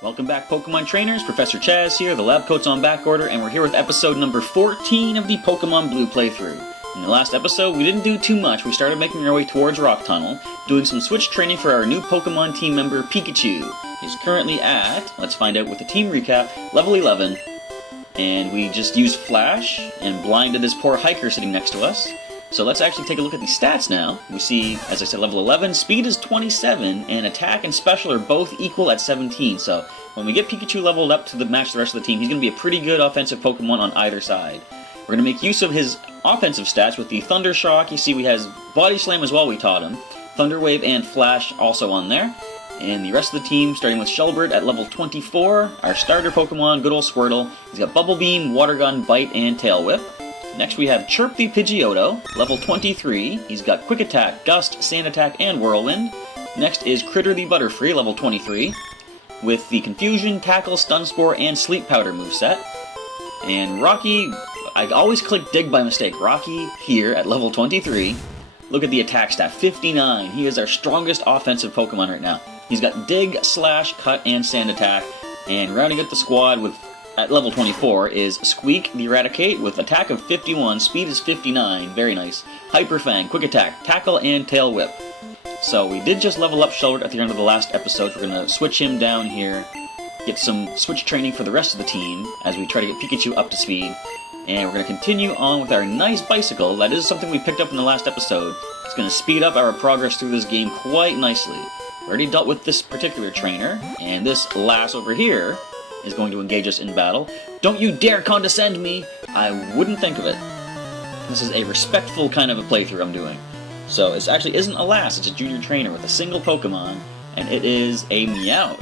Welcome back, Pokemon trainers. Professor Chaz here, the lab coat's on back order, and we're here with episode number 14 of the Pokemon Blue playthrough. In the last episode, we didn't do too much. We started making our way towards Rock Tunnel, doing some switch training for our new Pokemon team member, Pikachu. He's currently at, let's find out with the team recap, level 11. And we just used Flash and blinded this poor hiker sitting next to us. So let's actually take a look at the stats now. We see, as I said, level 11, speed is 27, and attack and special are both equal at 17. So when we get Pikachu leveled up to match the rest of the team, he's going to be a pretty good offensive Pokemon on either side. We're going to make use of his offensive stats with the Thunder Shock. You see we has Body Slam as well, we taught him. Thunder Wave and Flash also on there. And the rest of the team, starting with Shelbert at level 24, our starter Pokemon, good old Squirtle. He's got Bubble Beam, Water Gun, Bite, and Tail Whip. Next we have Chirp the Pidgeotto, level 23. He's got Quick Attack, Gust, Sand Attack, and Whirlwind. Next is Critter the Butterfree, level 23, with the Confusion, Tackle, Stun Spore, and Sleep Powder moveset. And Rocky, I always click Dig by mistake. Rocky here at level 23. Look at the attack stat, 59. He is our strongest offensive Pokemon right now. He's got Dig, Slash, Cut, and Sand Attack. And rounding out the squad with at level 24 is Squeak the Eradicate with attack of 51, speed is 59, very nice. Hyper Fang, Quick Attack, Tackle, and Tail Whip. So we did just level up Shelbert at the end of the last episode. We're going to switch him down here, get some switch training for the rest of the team as we try to get Pikachu up to speed. And we're going to continue on with our nice bicycle. That is something we picked up in the last episode. It's going to speed up our progress through this game quite nicely. We already dealt with this particular trainer, and this lass over here is going to engage us in battle. Don't you dare condescend me! I wouldn't think of it. This is a respectful kind of a playthrough I'm doing. So it actually isn't a lass, it's a junior trainer with a single Pokemon, and it is a Meowth.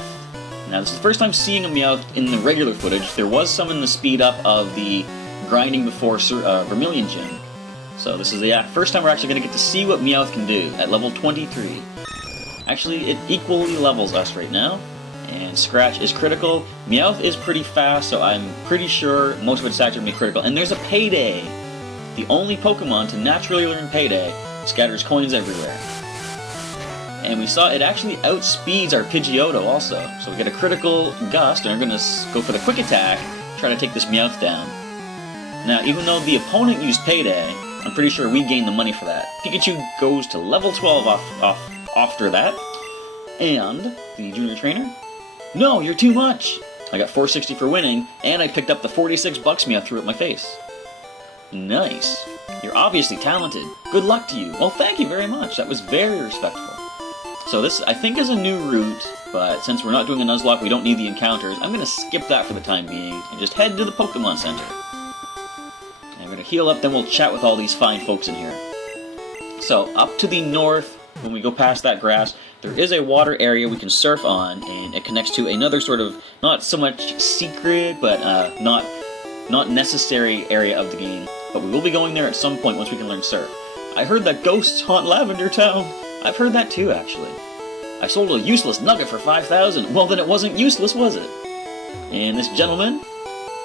Now this is the first time seeing a Meowth in the regular footage. There was some in the speed up of the grinding before Vermilion Gym. So this is the first time we're actually going to get to see what Meowth can do at level 23. Actually, it equally levels us right now. And Scratch is critical. Meowth is pretty fast, so I'm pretty sure most of its attacks are going to be critical. And there's a Payday! The only Pokemon to naturally learn Payday scatters coins everywhere. And we saw it actually outspeeds our Pidgeotto also. So we get a critical Gust, and we're going to go for the Quick Attack, try to take this Meowth down. Now, even though the opponent used Payday, I'm pretty sure we gained the money for that. Pikachu goes to level 12 after that. And the junior trainer, no, you're too much! I got 460 for winning, and I picked up the 46 bucks Meowth threw at my face. Nice. You're obviously talented. Good luck to you. Well, thank you very much. That was very respectful. So this, I think, is a new route, but since we're not doing a Nuzlocke, we don't need the encounters. I'm going to skip that for the time being, and just head to the Pokemon Center. And I'm going to heal up, then we'll chat with all these fine folks in here. So, up to the north, when we go past that grass, there is a water area we can surf on, and it connects to another sort of, not so much secret, but not necessary area of the game. But we will be going there at some point once we can learn surf. I heard that ghosts haunt Lavender Town. I've heard that too, actually. I sold a useless nugget for 5,000. Well, then it wasn't useless, was it? And this gentleman?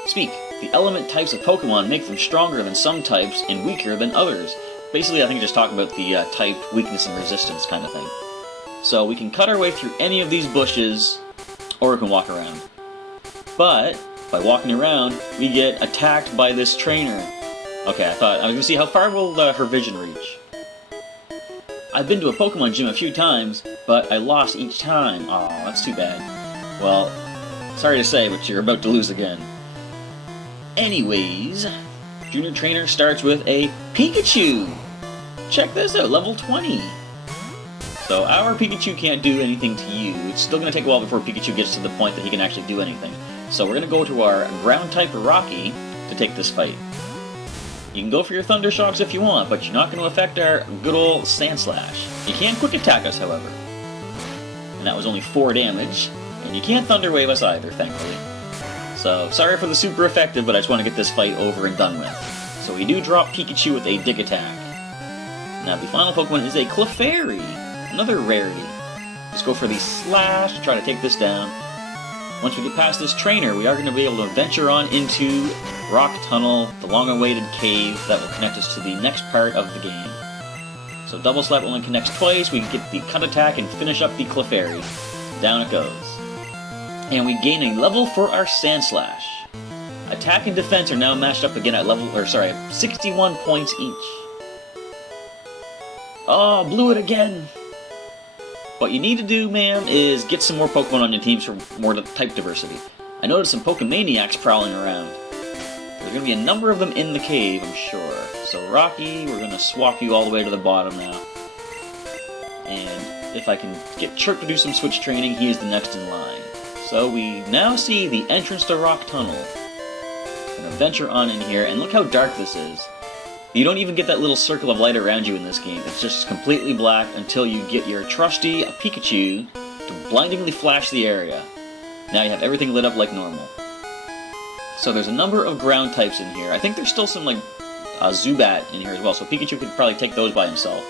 Speak. The element types of Pokemon make them stronger than some types and weaker than others. Basically, I think just talk about the type, weakness, and resistance kind of thing. So we can cut our way through any of these bushes, or we can walk around. But, by walking around, we get attacked by this trainer. Okay, I thought I was going to see how far will her vision reach. I've been to a Pokemon gym a few times, but I lost each time. Aw, that's too bad. Well, sorry to say, but you're about to lose again. Anyways, junior trainer starts with a Pikachu! Check this out, level 20! So our Pikachu can't do anything to you. It's still going to take a while before Pikachu gets to the point that he can actually do anything. So we're going to go to our ground-type Rocky to take this fight. You can go for your Thunder Shocks if you want, but you're not going to affect our good old Sand Slash. You can't Quick Attack us, however. And that was only 4 damage. And you can't Thunder Wave us either, thankfully. So, sorry for the super effective, but I just want to get this fight over and done with. So we do drop Pikachu with a Dig Attack. Now the final Pokemon is a Clefairy. Another rarity. Let's go for the Slash to try to take this down. Once we get past this trainer, we are going to be able to venture on into Rock Tunnel, the long-awaited cave that will connect us to the next part of the game. So Double Slap only connects twice, we can get the Cut Attack and finish up the Clefairy. Down it goes. And we gain a level for our Sandslash. Attack and defense are now matched up again at 61 points each. Oh, blew it again! What you need to do, ma'am, is get some more Pokemon on your teams for more type diversity. I noticed some Pokemaniacs prowling around. There's going to be a number of them in the cave, I'm sure. So Rocky, we're going to swap you all the way to the bottom now. And if I can get Chirp to do some switch training, he is the next in line. So we now see the entrance to Rock Tunnel. We're going to venture on in here, and look how dark this is. You don't even get that little circle of light around you in this game. It's just completely black until you get your trusty Pikachu to blindingly flash the area. Now you have everything lit up like normal. So there's a number of ground types in here. I think there's still some like Zubat in here as well, so Pikachu could probably take those by himself.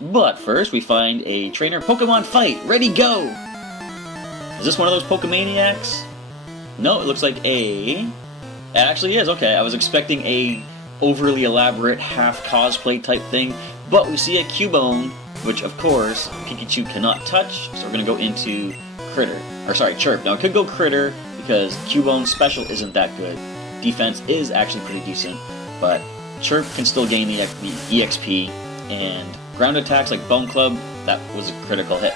But first we find a trainer Pokemon Fight. Ready, go! Is this one of those Pokemaniacs? No, it looks like It actually is, okay. I was expecting a overly elaborate half cosplay type thing, but we see a Cubone, which of course Pikachu cannot touch, so we're gonna go into Chirp. Now it could go Critter because Cubone's special isn't that good. Defense is actually pretty decent, but Chirp can still gain the EXP, and ground attacks like Bone Club, that was a critical hit.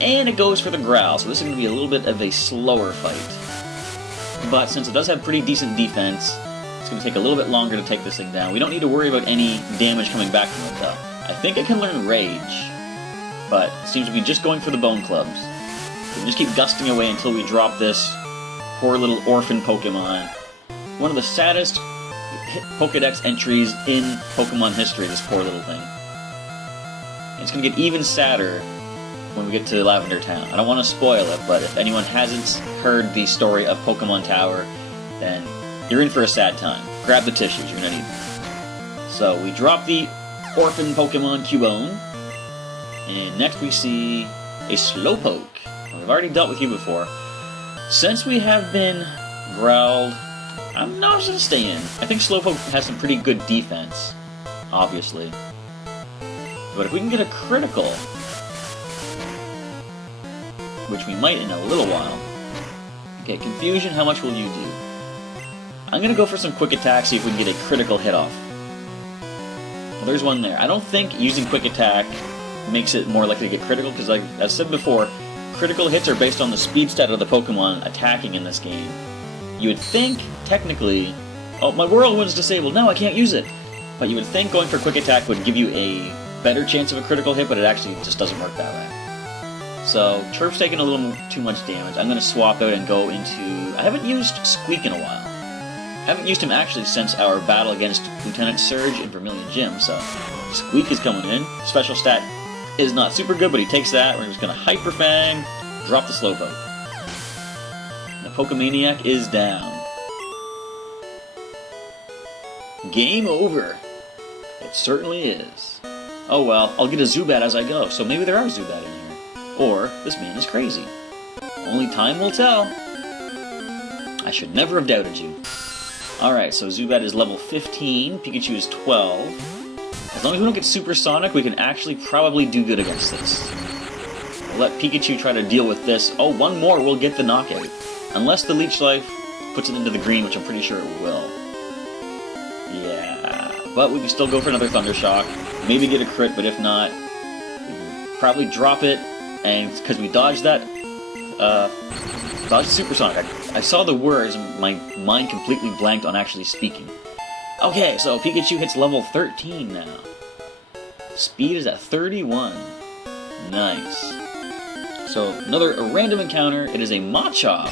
And it goes for the Growl, so this is gonna be a little bit of a slower fight. But since it does have pretty decent defense, it's going to take a little bit longer to take this thing down. We don't need to worry about any damage coming back from it, though. I think it can learn Rage, but it seems to be just going for the Bone Clubs. So we just keep gusting away until we drop this poor little orphan Pokemon. One of the saddest Pokedex entries in Pokemon history, this poor little thing. And it's going to get even sadder when we get to Lavender Town. I don't want to spoil it, but if anyone hasn't heard the story of Pokemon Tower, then you're in for a sad time. Grab the tissues, you're gonna need them. So we drop the orphan Pokemon Cubone, and next we see a Slowpoke. We've already dealt with you before. Since we have been growled, I'm not gonna stay in. I think Slowpoke has some pretty good defense, obviously. But if we can get a critical, which we might in a little while. Okay, Confusion, how much will you do? I'm going to go for some Quick Attack, see if we can get a critical hit off. Well, there's one there. I don't think using Quick Attack makes it more likely to get critical, because like I said before, critical hits are based on the speed stat of the Pokemon attacking in this game. You would think, technically, oh, my Whirlwind's disabled, no, I can't use it. But you would think going for Quick Attack would give you a better chance of a critical hit, but it actually just doesn't work that way. So, Chirp's taking a little too much damage. I'm going to swap out and go into... I haven't used Squeak in a while. I haven't used him actually since our battle against Lieutenant Surge in Vermilion Gym, so Squeak is coming in. Special stat is not super good, but he takes that. We're just going to Hyper Fang, drop the Slowpoke. The Pokemaniac is down. Game over. It certainly is. Oh well, I'll get a Zubat as I go, so maybe there are Zubat in here. Or, this man is crazy. Only time will tell. I should never have doubted you. Alright, so Zubat is level 15, Pikachu is 12. As long as we don't get Supersonic, we can actually probably do good against this. We'll let Pikachu try to deal with this. Oh, one more, we'll get the knockout. Unless the Leech Life puts it into the green, which I'm pretty sure it will. Yeah, but we can still go for another Thunder Shock. Maybe get a crit, but if not, we can probably drop it. And because we dodged that, dodged Supersonic. I saw the words, and my mind completely blanked on actually speaking. Okay, so Pikachu hits level 13 now. Speed is at 31. Nice. So, a random encounter. It is a Machop.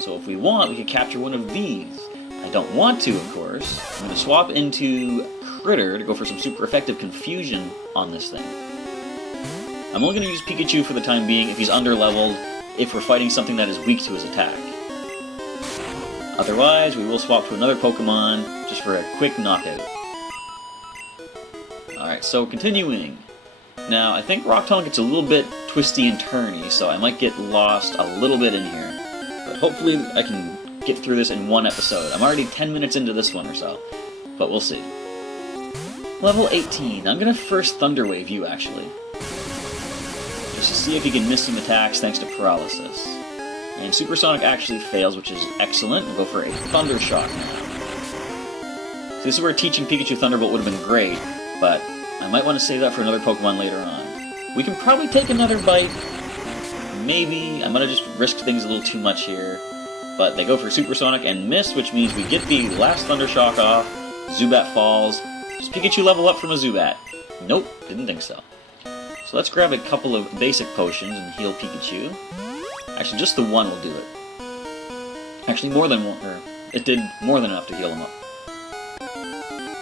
So if we want, we could capture one of these. I don't want to, of course. I'm going to swap into Critter to go for some super effective confusion on this thing. I'm only going to use Pikachu for the time being if he's under-leveled, if we're fighting something that is weak to his attack. Otherwise, we will swap to another Pokemon just for a quick knockout. Alright, so continuing. Now, I think Rock Tunnel gets a little bit twisty and turny, so I might get lost a little bit in here. But hopefully I can get through this in one episode. I'm already 10 minutes into this one or so, but we'll see. Level 18. I'm going to first Thunder Wave you, actually. Just to see if you can miss some attacks thanks to Paralysis. And Supersonic actually fails, which is excellent. We'll go for a Thunder Shock now. So this is where teaching Pikachu Thunderbolt would have been great, but I might want to save that for another Pokemon later on. We can probably take another bite. Maybe. I might have just risked things a little too much here. But they go for Supersonic and miss, which means we get the last Thunder Shock off. Zubat falls. Does Pikachu level up from a Zubat? Nope, didn't think so. So let's grab a couple of basic potions and heal Pikachu. Actually, just the one will do it. Actually, more than one. Or it did more than enough to heal him up.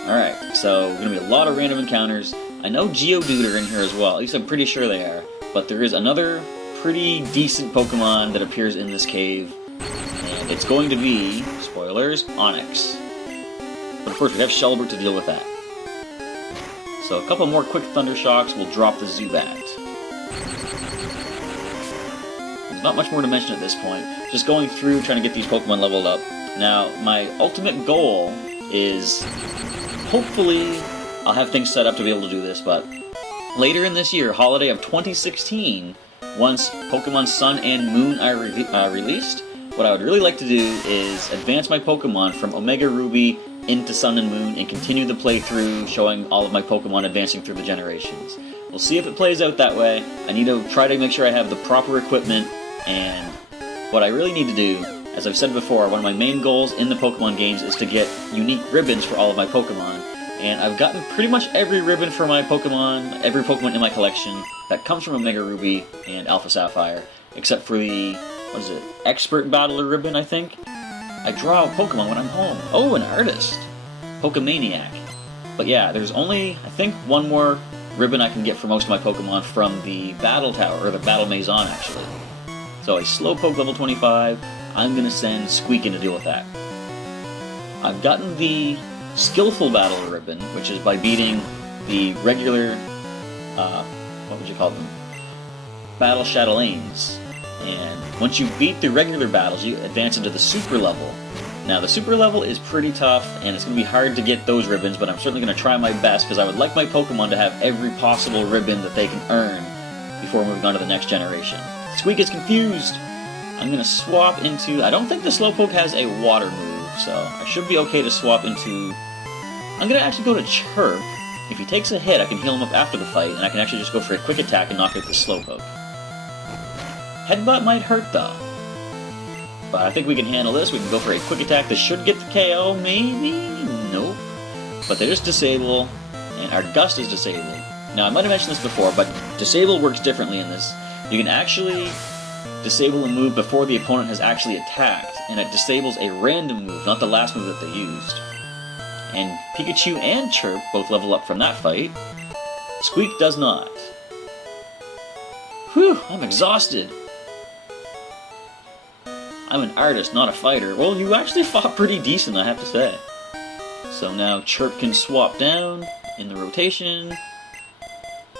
Alright, so going to be a lot of random encounters. I know Geodude are in here as well. At least I'm pretty sure they are. But there is another pretty decent Pokemon that appears in this cave. And it's going to be, spoilers, Onix. But of course, we have Shelbert to deal with that. So a couple more quick Thunder Shocks will drop the Zubat. There's not much more to mention at this point. Just going through, trying to get these Pokemon leveled up. Now, my ultimate goal is, hopefully, I'll have things set up to be able to do this, but later in this year, holiday of 2016, once Pokemon Sun and Moon are released, what I would really like to do is advance my Pokemon from Omega Ruby into Sun and Moon and continue the playthrough showing all of my Pokemon advancing through the generations. We'll see if it plays out that way. I need to try to make sure I have the proper equipment, and what I really need to do, as I've said before, one of my main goals in the Pokemon games is to get unique ribbons for all of my Pokemon. And I've gotten pretty much every ribbon for my Pokemon, every Pokemon in my collection that comes from Omega Ruby and Alpha Sapphire, except for the, what is it, Expert Battler ribbon, I think? I draw a Pokemon when I'm home. Oh, an artist! Pokemaniac. But yeah, there's only, I think, one more ribbon I can get for most of my Pokemon from the Battle Tower, or the Battle Maison, actually. So a Slowpoke level 25, I'm going to send Squeak in to deal with that. I've gotten the Skillful Battler ribbon, which is by beating the regular, what would you call them? Battle Chatelaines. And once you beat the regular battles, you advance into the Super level. Now, the Super level is pretty tough, and it's going to be hard to get those ribbons, but I'm certainly going to try my best, because I would like my Pokemon to have every possible ribbon that they can earn before moving on to the next generation. Squeak is confused! I'm going to swap into... I don't think the Slowpoke has a water move, so I should be okay to swap into... I'm going to actually go to Chirp. If he takes a hit, I can heal him up after the fight, and I can actually just go for a quick attack and knock out the Slowpoke. Headbutt might hurt, though. But I think we can handle this. We can go for a quick attack. This should get the KO, maybe? Nope. But they just disable, and our Gust is disabled. Now, I might have mentioned this before, but Disable works differently in this. You can actually disable a move before the opponent has actually attacked, and it disables a random move, not the last move that they used. And Pikachu and Chirp both level up from that fight. Squeak does not. Whew, I'm exhausted. I'm an artist, not a fighter. Well, you actually fought pretty decent, I have to say. So now Chirp can swap down in the rotation,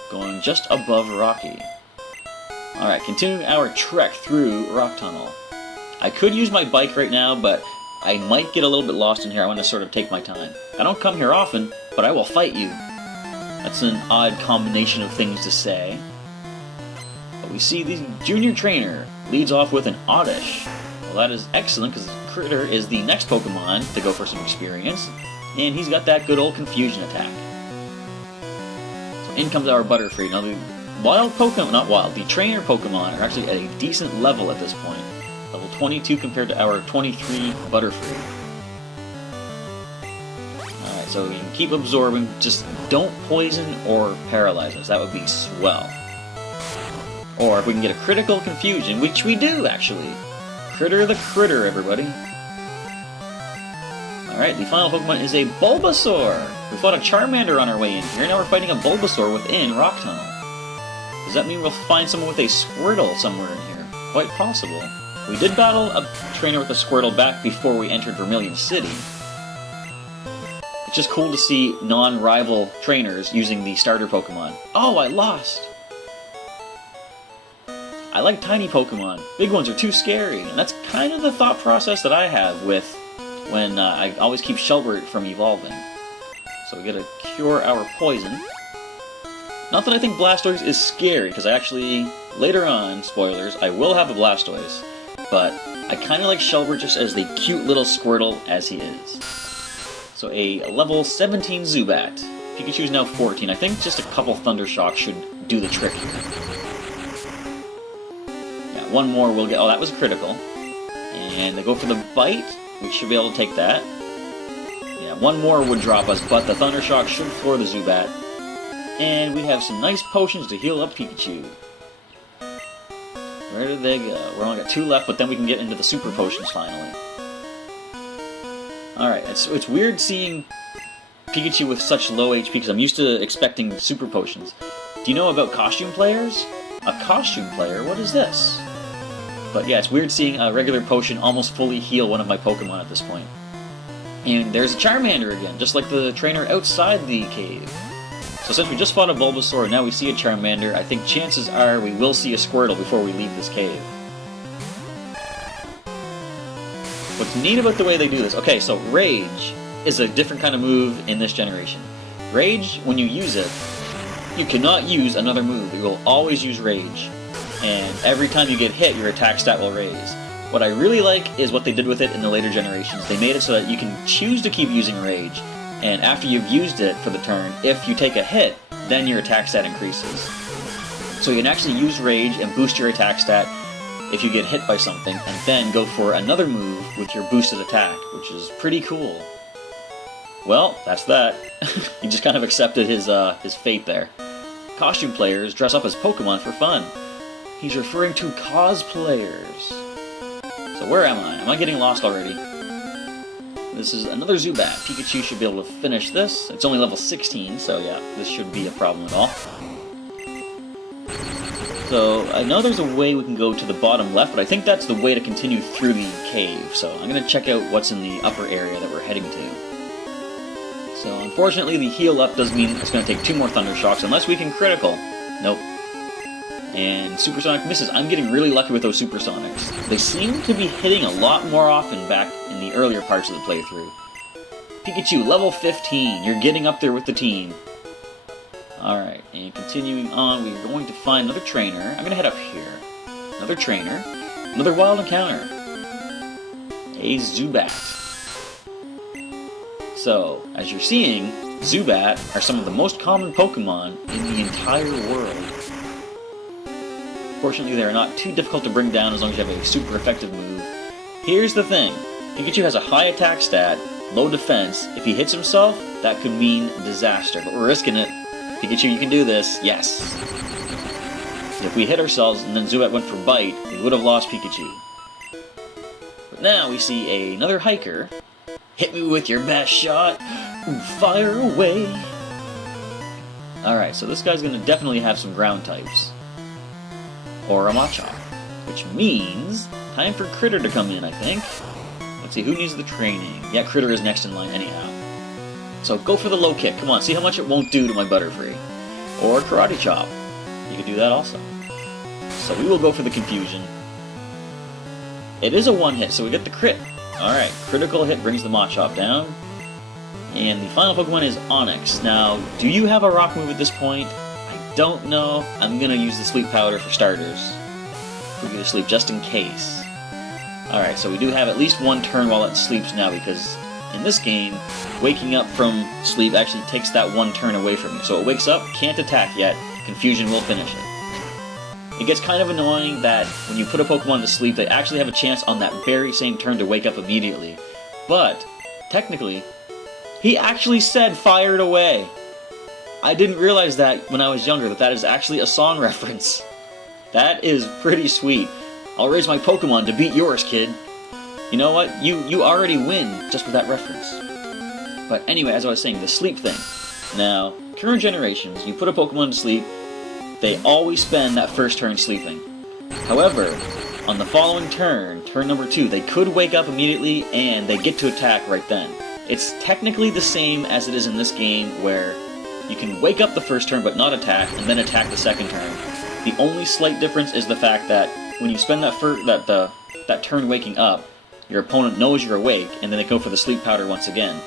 going just above Rocky. Alright, continuing our trek through Rock Tunnel. I could use my bike right now, but I might get a little bit lost in here. I want to sort of take my time. I don't come here often, but I will fight you. That's an odd combination of things to say. But we see the junior trainer leads off with an Oddish. Well, that is excellent, because Critter is the next Pokemon to go for some experience, and he's got that good old Confusion attack. So in comes our Butterfree. Now the wild Pokemon, not wild, the trainer Pokemon are actually at a decent level at this point. Level 22 compared to our 23 Butterfree. Alright, so we can keep absorbing, just don't poison or paralyze us, that would be swell. Or if we can get a critical Confusion, which we do actually. Critter the Critter, everybody. Alright, the final Pokemon is a Bulbasaur! We fought a Charmander on our way in here, now we're fighting a Bulbasaur within Rock Tunnel. Does that mean we'll find someone with a Squirtle somewhere in here? Quite possible. We did battle a trainer with a Squirtle back before we entered Vermilion City. It's just cool to see non-rival trainers using the starter Pokemon. Oh, I lost! I like tiny Pokemon. Big ones are too scary. And that's kind of the thought process that I have with when I always keep Shelbert from evolving. So we gotta cure our poison. Not that I think Blastoise is scary, because I actually, later on, spoilers, I will have a Blastoise. but I kind of like Shelbert just as the cute little Squirtle as he is. So a level 17 Zubat. Pikachu's now 14. I think just a couple Thunder Shocks should do the trick here. Yeah, one more we'll get. Oh, that was critical. And they go for the Bite. We should be able to take that. Yeah, one more would drop us, but the Thunder Shock should floor the Zubat. And we have some nice potions to heal up Pikachu. Where did they go? We're only got 2 left, but then we can get into the Super Potions finally. Alright, it's weird seeing Pikachu with such low HP, because I'm used to expecting Super Potions. Do you know about costume players? A costume player? What is this? But yeah, it's weird seeing a regular potion almost fully heal one of my Pokemon at this point. And there's a Charmander again, just like the trainer outside the cave. So since we just fought a Bulbasaur and now we see a Charmander, I think chances are we will see a Squirtle before we leave this cave. What's neat about the way they do this... Okay, so Rage is a different kind of move in this generation. Rage, when you use it, you cannot use another move. You will always use Rage. And every time you get hit, your attack stat will raise. What I really like is what they did with it in the later generations. They made it so that you can choose to keep using Rage, and after you've used it for the turn, if you take a hit, then your attack stat increases. So you can actually use Rage and boost your attack stat if you get hit by something, and then go for another move with your boosted attack, which is pretty cool. Well, that's that. He just kind of accepted his fate there. Costume players dress up as Pokemon for fun. He's referring to cosplayers. So where am I? Am I getting lost already? This is another Zubat. Pikachu should be able to finish this. It's only level 16, so yeah, this shouldn't be a problem at all. So I know there's a way we can go to the bottom left, but I think that's the way to continue through the cave. So I'm going to check out what's in the upper area that we're heading to. So unfortunately the heal up does mean it's going to take 2 more Thunder Shocks unless we can critical. Nope. And Supersonic misses. I'm getting really lucky with those Supersonics. They seem to be hitting a lot more often back in the earlier parts of the playthrough. Pikachu, level 15. You're getting up there with the team. Alright, and continuing on, we're going to find another trainer. I'm going to head up here. Another trainer. Another wild encounter. A Zubat. So, as you're seeing, Zubat are some of the most common Pokemon in the entire world. Fortunately, they are not too difficult to bring down as long as you have a super effective move. Here's the thing. Pikachu has a high attack stat, low defense. If he hits himself, that could mean disaster, but we're risking it. Pikachu, you can do this. Yes. If we hit ourselves and then Zubat went for Bite, we would have lost Pikachu. But now we see another hiker. Hit me with your best shot. Fire away. Alright, so this guy's going to definitely have some ground types. Or a Machop. Which means time for Critter to come in, I think. Let's see, who needs the training? Yeah, Critter is next in line anyhow. So go for the low kick. Come on, see how much it won't do to my Butterfree. Or Karate Chop. You could do that also. So we will go for the Confusion. It is a one hit, so we get the crit. Alright, critical hit brings the Machop down. And the final Pokemon is Onix. Now, do you have a rock move at this point? I don't know. I'm going to use the Sleep Powder for starters. We'll get to sleep just in case. Alright, so we do have at least one turn while it sleeps now, because in this game, waking up from sleep actually takes that one turn away from you. So it wakes up, can't attack yet, Confusion will finish it. It gets kind of annoying that when you put a Pokemon to sleep, they actually have a chance on that very same turn to wake up immediately. But, technically, he actually said "fired away." I didn't realize that when I was younger, that is actually a song reference. That is pretty sweet. I'll raise my Pokemon to beat yours, kid. You know what? You already win just with that reference. But anyway, as I was saying, the sleep thing. Now, current generations, you put a Pokemon to sleep, they always spend that first turn sleeping. However, on the following turn, turn number 2, they could wake up immediately and they get to attack right then. It's technically the same as it is in this game, where you can wake up the first turn but not attack, and then attack the second turn. The only slight difference is the fact that when you spend that turn waking up, your opponent knows you're awake, and then they go for the Sleep Powder once again.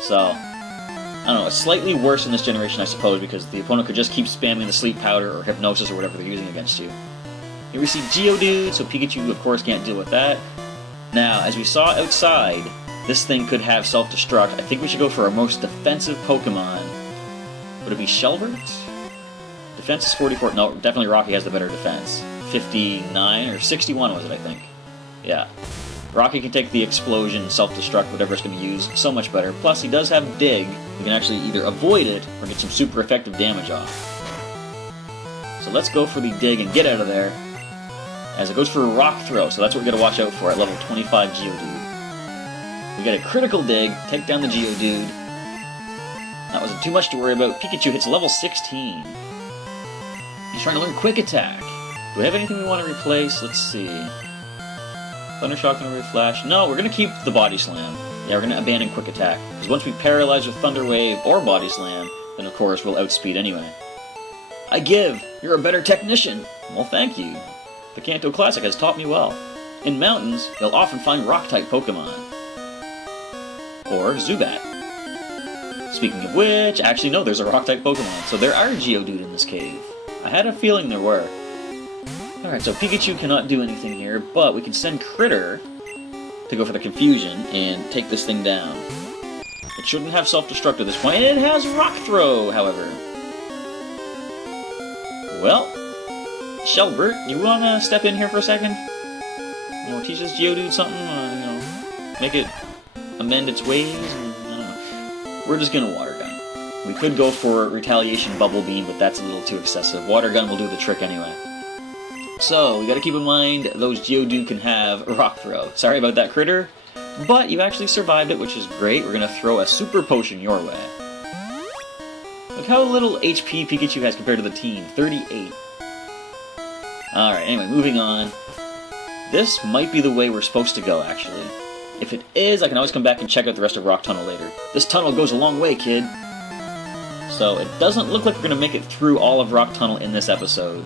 So, I don't know, it's slightly worse in this generation, I suppose, because the opponent could just keep spamming the Sleep Powder or Hypnosis or whatever they're using against you. Here we see Geodude, so Pikachu, of course, can't deal with that. Now, as we saw outside, this thing could have self-destruct. I think we should go for our most defensive Pokemon. Would it be Shelbert? Defense is 44. No, definitely Rocky has the better defense. 59 or 61 was it, I think. Yeah. Rocky can take the explosion, self-destruct, whatever it's going to use, so much better. Plus, he does have Dig. We can actually either avoid it or get some super effective damage off. So let's go for the Dig and get out of there. As it goes for a Rock Throw, so that's what we're going to watch out for at level 25 Geodude. We get a critical Dig, take down the Geodude. That wasn't too much to worry about. Pikachu hits level 16. He's trying to learn Quick Attack. Do we have anything we want to replace? Let's see. Thunder Shock, Thunder Wave, Flash. No, we're going to keep the Body Slam. Yeah, we're going to abandon Quick Attack. Because once we paralyze with Thunder Wave or Body Slam, then of course we'll outspeed anyway. I give! You're a better technician! Well, thank you. The Kanto Classic has taught me well. In mountains, you'll often find Rock-type Pokemon. Or Zubat. Speaking of which, actually no, there's a Rock-type Pokemon. So there are Geodude in this cave. I had a feeling there were. Alright, so Pikachu cannot do anything here, but we can send Critter to go for the Confusion and take this thing down. It shouldn't have self-destruct at this point, and it has Rock Throw, however. Well, Shelbert, you wanna step in here for a second? You know, teach this Geodude something, you know, make it amend its ways, and, I don't know. We're just gonna Water Gun. We could go for Retaliation Bubble Beam, but that's a little too excessive. Water Gun will do the trick anyway. So, we gotta keep in mind those Geodude can have Rock Throw. Sorry about that, Critter, but you actually survived it, which is great. We're gonna throw a Super Potion your way. Look how little HP Pikachu has compared to the team, 38. Alright, anyway, moving on. This might be the way we're supposed to go, actually. If it is, I can always come back and check out the rest of Rock Tunnel later. This tunnel goes a long way, kid. So, it doesn't look like we're going to make it through all of Rock Tunnel in this episode.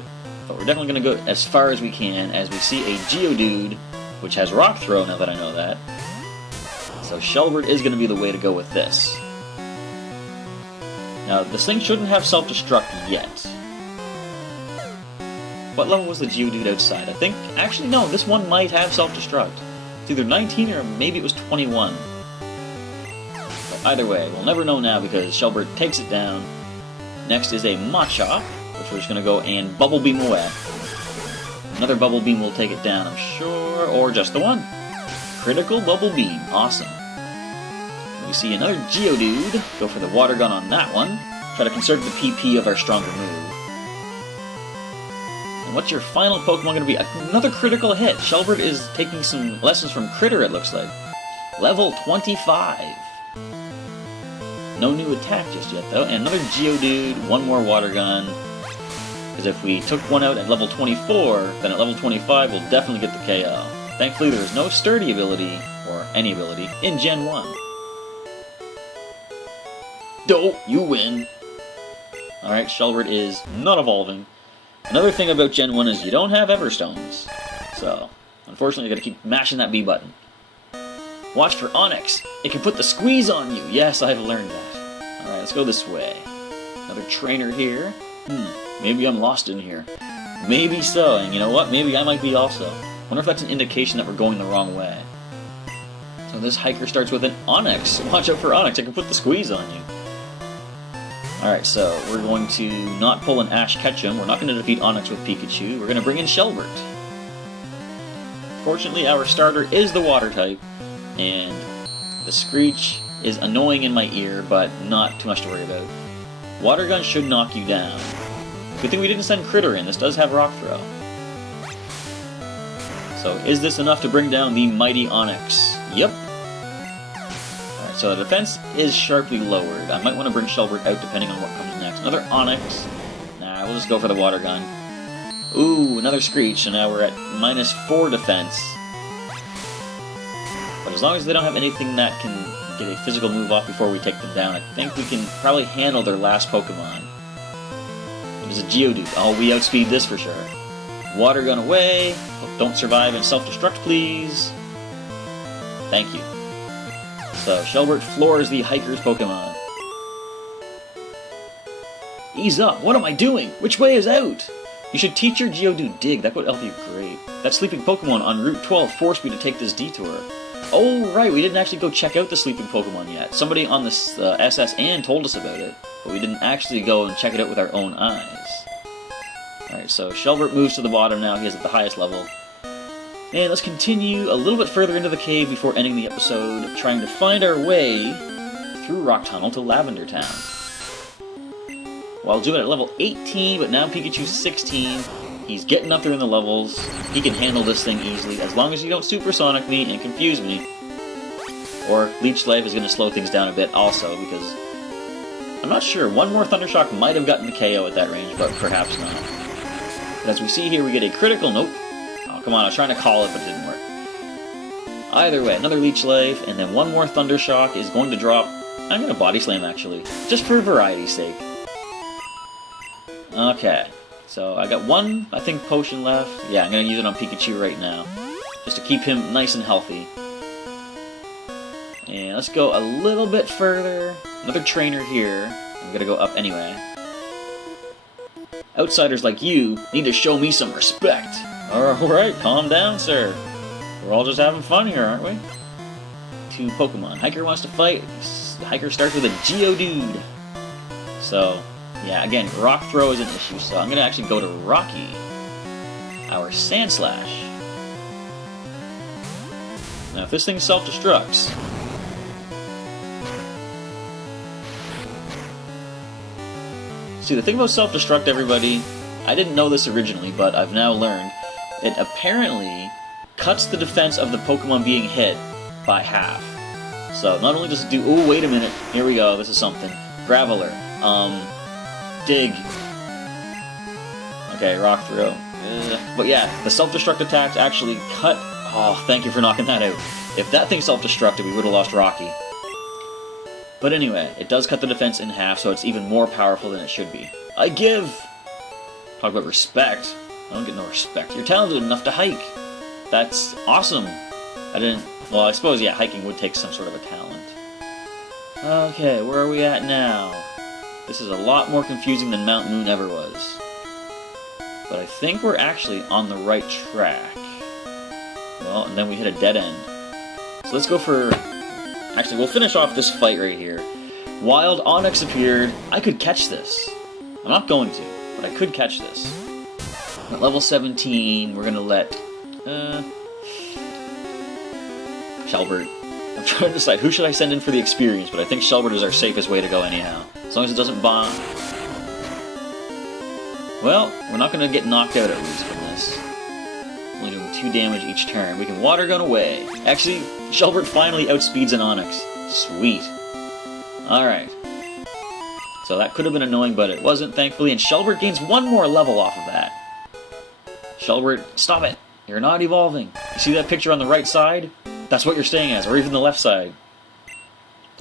But we're definitely going to go as far as we can as we see a Geodude, which has Rock Throw, now that I know that. So Shelbert is going to be the way to go with this. Now, this thing shouldn't have self-destruct yet. What level was the Geodude outside? I think... Actually, no, this one might have self-destruct. It's either 19 or maybe it was 21. But either way, we'll never know now because Shelbert takes it down. Next is a Machop, which we're just going to go and Bubble Beam away. Another Bubble Beam will take it down, I'm sure, or just the one. Critical Bubble Beam, awesome. We see another Geodude, go for the Water Gun on that one. Try to conserve the PP of our stronger move. And what's your final Pokemon going to be? Another critical hit. Shelbert is taking some lessons from Critter, it looks like. Level 25. No new attack just yet, though. And another Geodude, one more Water Gun. Because if we took one out at level 24, then at level 25 we'll definitely get the KO. Thankfully there is no Sturdy ability, or any ability, in Gen 1. Dope, you win. Alright, Shelbert is not evolving. Another thing about Gen 1 is you don't have Everstones. So, unfortunately you gotta keep mashing that B button. Watch for Onix. It can put the squeeze on you. Yes, I've learned that. Alright, let's go this way. Another trainer here. Maybe I'm lost in here. Maybe so, and you know what? Maybe I might be also. Wonder if that's an indication that we're going the wrong way. So this hiker starts with an Onix. Watch out for Onix. It can put the squeeze on you. Alright, so we're going to not pull an Ash Ketchum. We're not going to defeat Onix with Pikachu. We're going to bring in Shelbert. Fortunately, our starter is the Water type, and the Screech is annoying in my ear, but not too much to worry about. Water Gun should knock you down. Good thing we didn't send Critter in. This does have Rock Throw. So, is this enough to bring down the mighty Onix? Yep. Alright, so the defense is sharply lowered. I might want to bring Shelbert out depending on what comes next. Another Onix. Nah, we'll just go for the Water Gun. Ooh, another Screech, so now we're at -4 defense. But as long as they don't have anything that can get a physical move off before we take them down, I think we can probably handle their last Pokemon. It is a Geodude. Oh, we outspeed this for sure. Water Gun away. Don't survive and self-destruct, please. Thank you. So, Shelbert floors the hiker's Pokemon. Ease up. What am I doing? Which way is out? You should teach your Geodude Dig, that would help you great. That sleeping Pokemon on Route 12 forced me to take this detour. Oh, right, we didn't actually go check out the sleeping Pokemon yet. Somebody on this SSN told us about it, but we didn't actually go and check it out with our own eyes. Alright, so Shelbert moves to the bottom now, he is at the highest level. And let's continue a little bit further into the cave before ending the episode, trying to find our way through Rock Tunnel to Lavender Town. Well, I'll do it at level 18, but now Pikachu's 16. He's getting up there in the levels. He can handle this thing easily, as long as you don't Supersonic me and confuse me. Or Leech Life is going to slow things down a bit also, because I'm not sure. One more Thundershock might have gotten the KO at that range, but perhaps not. But as we see here, we get a critical. Nope. Oh, come on, I was trying to call it, but it didn't work. Either way, another Leech Life, and then one more Thundershock is going to drop. I'm going to Body Slam, actually, just for variety's sake. Okay. So I got one, I think, potion left. Yeah, I'm going to use it on Pikachu right now, just to keep him nice and healthy. And let's go a little bit further. Another trainer here. I'm going to go up anyway. Outsiders like you need to show me some respect. Alright, calm down, sir. We're all just having fun here, aren't we? Two Pokemon. Hiker wants to fight. Hiker starts with a Geodude. So, yeah, again, Rock Throw is an issue, so I'm going to actually go to Rocky, our Sandslash. Now, if this thing self-destructs... See, the thing about self-destruct, everybody, I didn't know this originally, but I've now learned, it apparently cuts the defense of the Pokemon being hit by half. So, not only does it do... Oh, wait a minute. Here we go. This is something. Graveler. Dig. Okay, Rock Throw. But yeah, the self-destruct attacks actually cut... Oh, thank you for knocking that out. If that thing self-destructed, we would have lost Rocky. But anyway, it does cut the defense in half, so it's even more powerful than it should be. I give! Talk about respect. I don't get no respect. You're talented enough to hike. That's awesome. I didn't... Well, I suppose, yeah, hiking would take some sort of a talent. Okay, where are we at now? This is a lot more confusing than Mount Moon ever was. But I think we're actually on the right track. Well, and then we hit a dead end. So let's go for... Actually, we'll finish off this fight right here. Wild Onix appeared. I could catch this. I'm not going to, but I could catch this. At level 17, we're going to let... Shelbert. I'm trying to decide who should I send in for the experience, but I think Shelbert is our safest way to go anyhow. As long as it doesn't bomb. Well, we're not going to get knocked out at least from this. Only doing 2 damage each turn. We can Water Gun away. Actually, Shelbert finally outspeeds an Onix. Sweet. Alright. So that could have been annoying, but it wasn't, thankfully, and Shelbert gains 1 more level off of that. Shelbert, stop it! You're not evolving. You see that picture on the right side? That's what you're staying as, or even the left side.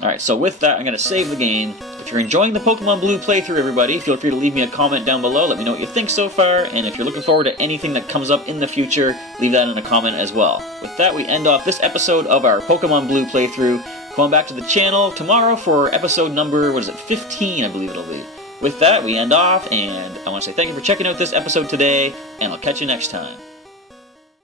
Alright, so with that, I'm going to save the game. If you're enjoying the Pokemon Blue playthrough, everybody, feel free to leave me a comment down below. Let me know what you think so far, and if you're looking forward to anything that comes up in the future, leave that in a comment as well. With that, we end off this episode of our Pokemon Blue playthrough. Come back to the channel tomorrow for episode number, 15, I believe it'll be. With that, we end off, and I want to say thank you for checking out this episode today, and I'll catch you next time.